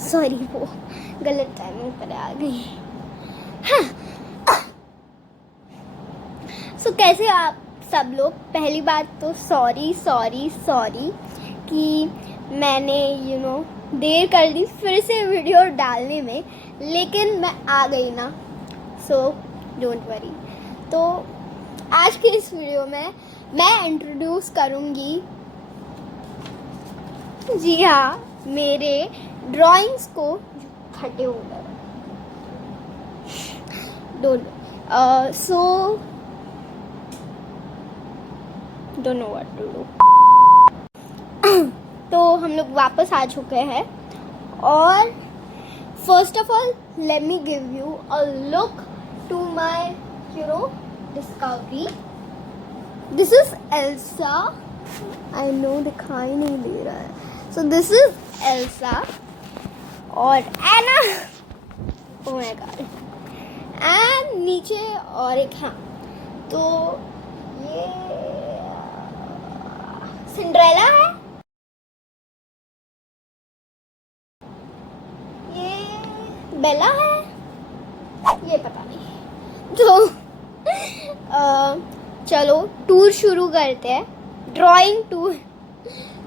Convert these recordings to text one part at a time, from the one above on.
Sorry, वो गलत timing पर आ गई। सो कैसे आप सब लोग? पहली बात तो सॉरी कि मैंने देर कर दी फिर से वीडियो डालने में, लेकिन मैं आ गई ना, सो डोंट वरी। तो आज के इस वीडियो में मैं इंट्रोड्यूस करूँगी, जी हाँ, मेरे ड्राइंग्स को जो फटे हो गए। Don't know what to do. तो हम लोग वापस आ चुके हैं, और first of all let me give you a look to my discovery. This is Elsa. I know दिखाई नहीं दे रहा है। सो दिस इज एल्सा और एना, ओह माय गॉड, एंड नीचे और एक, हाँ, तो ये सिंड्रेला है, ये बेला है, ये पता नहीं। तो चलो टूर शुरू करते हैं, ड्राइंग टूर।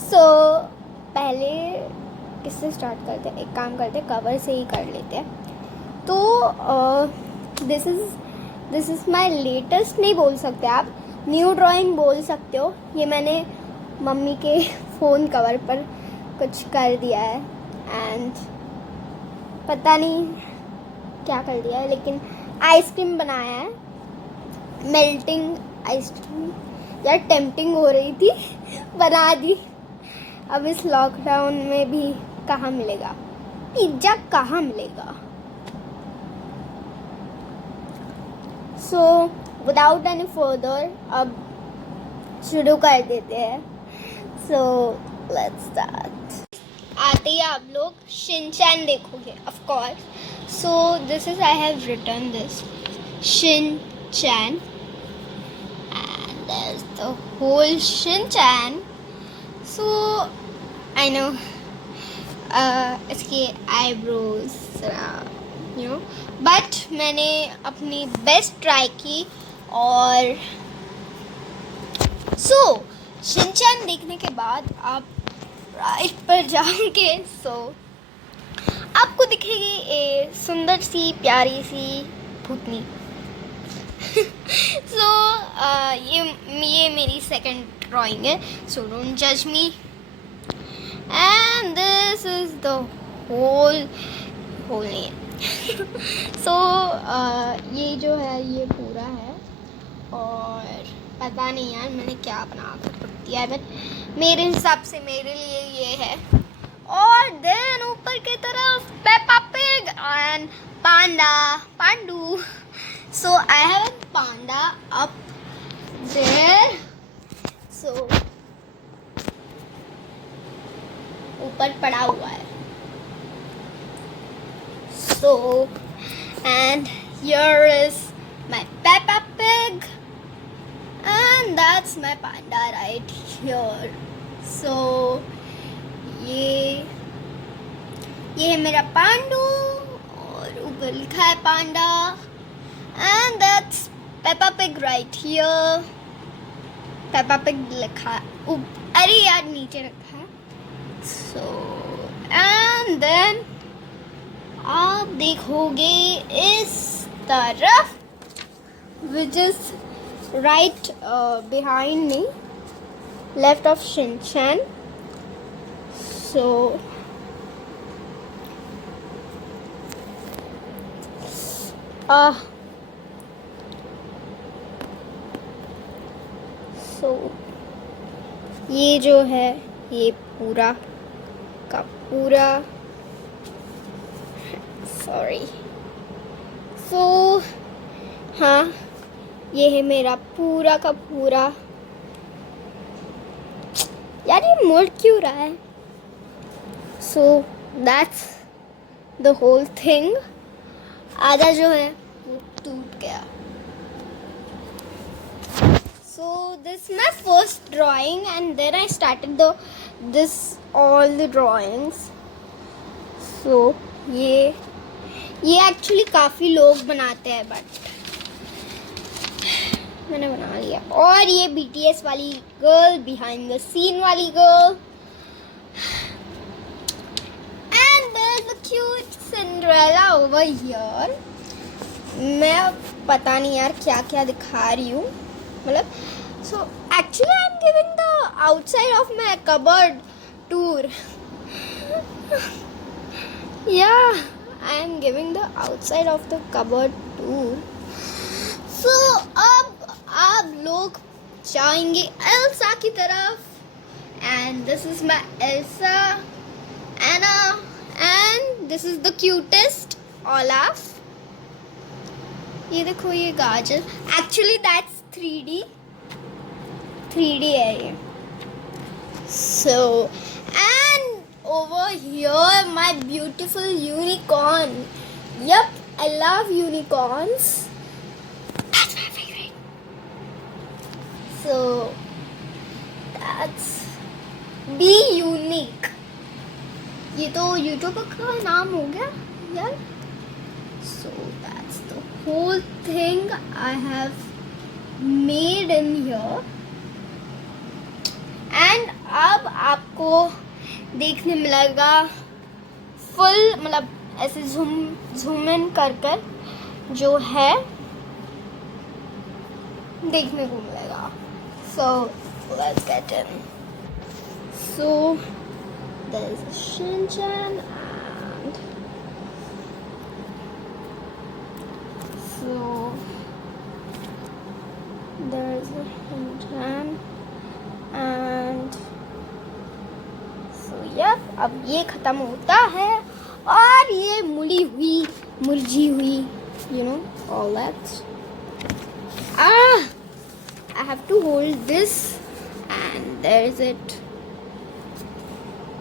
सो पहले किससे स्टार्ट करते हैं? एक काम करते हैं, कवर से ही कर लेते हैं। तो दिस इज़ माय लेटेस्ट, नहीं बोल सकते आप, न्यू ड्राइंग बोल सकते हो। ये मैंने मम्मी के फ़ोन कवर पर कुछ कर दिया है, एंड पता नहीं क्या कर दिया है, लेकिन आइसक्रीम बनाया है, मेल्टिंग आइसक्रीम। यार टेम्पटिंग हो रही थी, बना दी। अब इस लॉकडाउन में भी कहाँ मिलेगा पिज्ज़ा, कहाँ मिलेगा? सो विदाउट एनी फर्दर अब शुरू कर देते हैं। So let's start. आते ही आप लोग शिनचैन देखोगे, of course. So this is, I have written this Shinchan, and there's the whole Shinchan. So I know इसकी eyebrows, but मैंने अपनी बेस्ट ट्राई की। और सो शिनचैन देखने के बाद आप राइट पर जाओगे, सो आपको दिखेगी एक सुंदर सी प्यारी सी भूतनी। सो ये मेरी सेकंड ड्राइंग है, सो डोंट जज me. And this is the whole नहीं है। सो ये जो है ये पूरा है, और पता नहीं यार मैंने क्या बना कर रख दिया है, बट मेरे हिसाब से मेरे लिए ये है। और देन ऊपर की तरफ Peppa pig and Pandu. So I have a panda up there. So ऊपर पड़ा हुआ है। So and here is my Peppa Pig, and that's my panda right here. So ये है मेरा पांडू, और ऊपर लिखा है पांडा। And that's Peppa Pig right here. Peppa Pig लिखा, अरे यार नीचे रखा है। So and then आप देखोगे इस तरफ, which is right behind me, left of Shinchan. So सो ये जो है ये पूरा का पूरा, सॉरी। सो हाँ, ये है मेरा पूरा का पूरा। यार ये मुड़ क्यों रहा है? So that's the whole thing. आधा जो है वो टूट गया। So this is my first drawing, and then I started all the drawings. सो ये एक्चुअली काफ़ी लोग बनाते हैं, बट मैंने बना लिया। और ये BTS वाली गर्ल, बिहाइंड द सीन वाली girl, and there is a cute Cinderella over here. मैं पता नहीं यार क्या क्या दिखा रही हूँ, मतलब so actually I am giving the outside of my cupboard tour. Yeah, I am giving the outside of the cupboard tour. So अब आप लोग जाएंगे एल्सा की तरफ, and this is my Elsa, Anna, and this is the cutest Olaf. ये देखो ये गाजर, actually that's 3D है ये. So and over here my beautiful unicorn. Yep, I love unicorns. That's my favorite. So that's be unique. ये तो YouTuber का नाम हो गया यार. So that's the whole thing I have made in here. And अब आपको देखने मिलेगा फुल, मतलब ऐसे झूम इन कर जो है देखने को मिलेगा. So let's get in. So there's a Shinchan, and so there's a Shinchan, and yep, अब ये खत्म होता है और ये मुरझी हुई, you know, all that. I have to hold this, and there's it.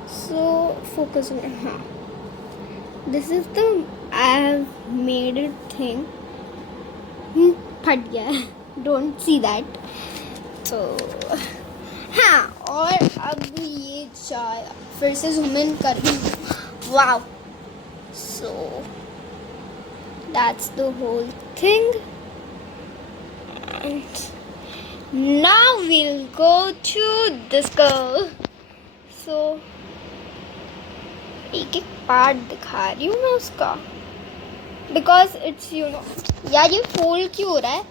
So focus on it. This is the I have made it thing. फट गया है. Don't see that. So हाँ, और अब ये चाय फिर से जूम इन कर दूँ. Wow. So that's the whole thing, and now we'll go to this girl. So एक एक पार्ट दिखा रही हूँ मैं उसका, because it's, you know, यार ये फोल्ड क्यों हो रहा है.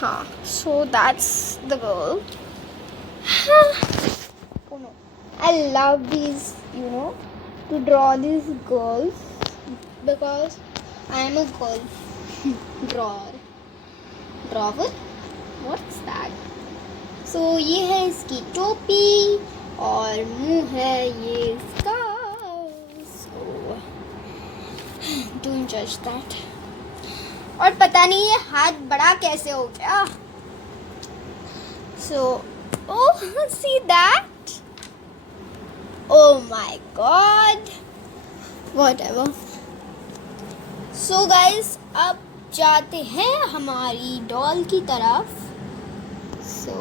हाँ, so that's the girl. Oh no, I love these, you know, to draw these girls, because I am a girl drawer. What's that? So ये है इसकी टोपी और मुंह है ये इसका. So don't judge that. और पता नहीं ये हाथ बड़ा कैसे हो गया. So oh, see that? Oh my god. Whatever. So guys, अब जाते हैं हमारी डॉल की तरफ. So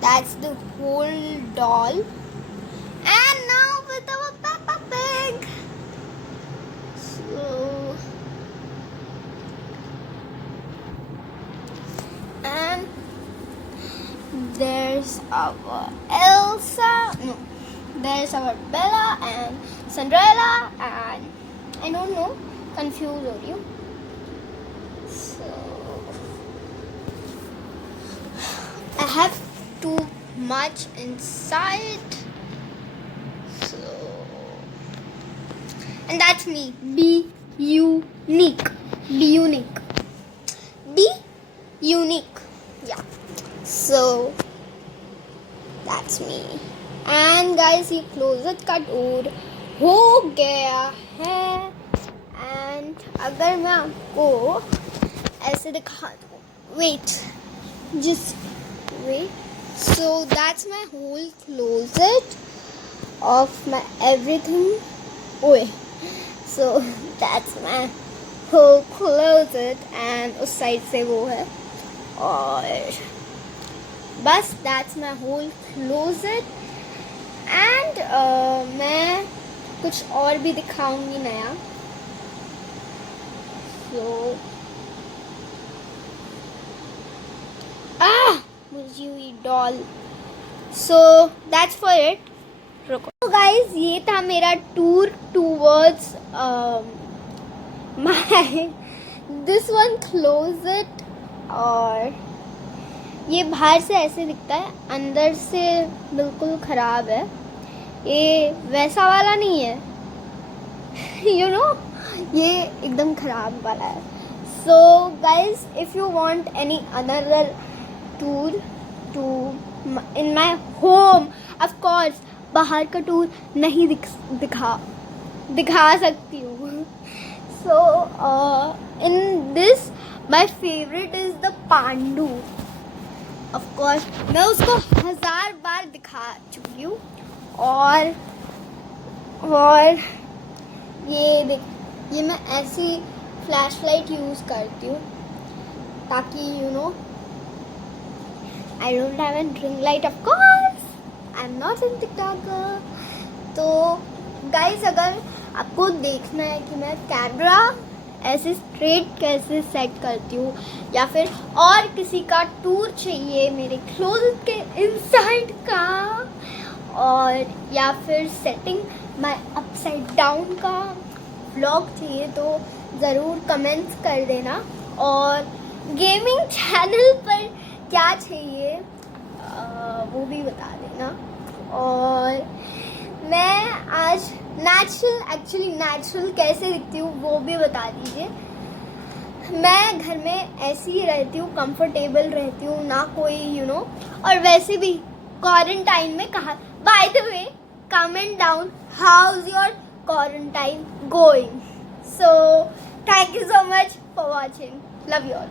that's the whole doll. And now with our Peppa Pig. So and there's our Elsa. No, there's our Bella and Cinderella, and I don't know, confused are you? So I have too much inside. So and that's me. Be unique. Be unique. Be unique. Yeah. So that's me. And guys, ये closet का door हो गया है. And अगर मैं आपको ऐसे दिखा दूँ, wait, just wait. So that's my whole closet of my everything. Oi. So that's my whole closet, and उस साइड से वो है. और बस that's my whole closet. And मैं कुछ और भी दिखाऊंगी नया। सो मुझे हुई doll. So that's for it. रुको। तो गाइज ये था मेरा tour towards my this one closet. और ये बाहर से ऐसे दिखता है, अंदर से बिल्कुल ख़राब है। ये वैसा वाला नहीं है यू नो ये एकदम ख़राब वाला है। So guys if you want any another tour to in my home, of course बाहर का टूर नहीं दिखा सकती हूँ। So in this my favourite is the Pandu. Of course मैं उसको 1000 बार दिखा चुकी हूँ। और ये देख, ये मैं ऐसी फ्लैश लाइट यूज़ करती हूँ ताकि you know I don't have an drink light. Of course I am not in TikToker. तो गाइस अगर आपको देखना है कि मैं कैमरा ऐसे स्ट्रेट कैसे सेट करती हूँ, या फिर और किसी का टूर चाहिए मेरे क्लोजेट के इनसाइड का, और या फिर सेटिंग माय अपसाइड डाउन का व्लॉग चाहिए, तो ज़रूर कमेंट्स कर देना। और गेमिंग चैनल पर क्या चाहिए वो भी बता देना। और मैं आज नेचुरल कैसे दिखती हूँ वो भी बता दीजिए। मैं घर में ऐसी ही रहती हूँ, कंफर्टेबल रहती हूँ, ना कोई और वैसे भी क्वारंटाइन में कहा। By the way comment down how is your quarantine going. So thank you so much for watching, love you all.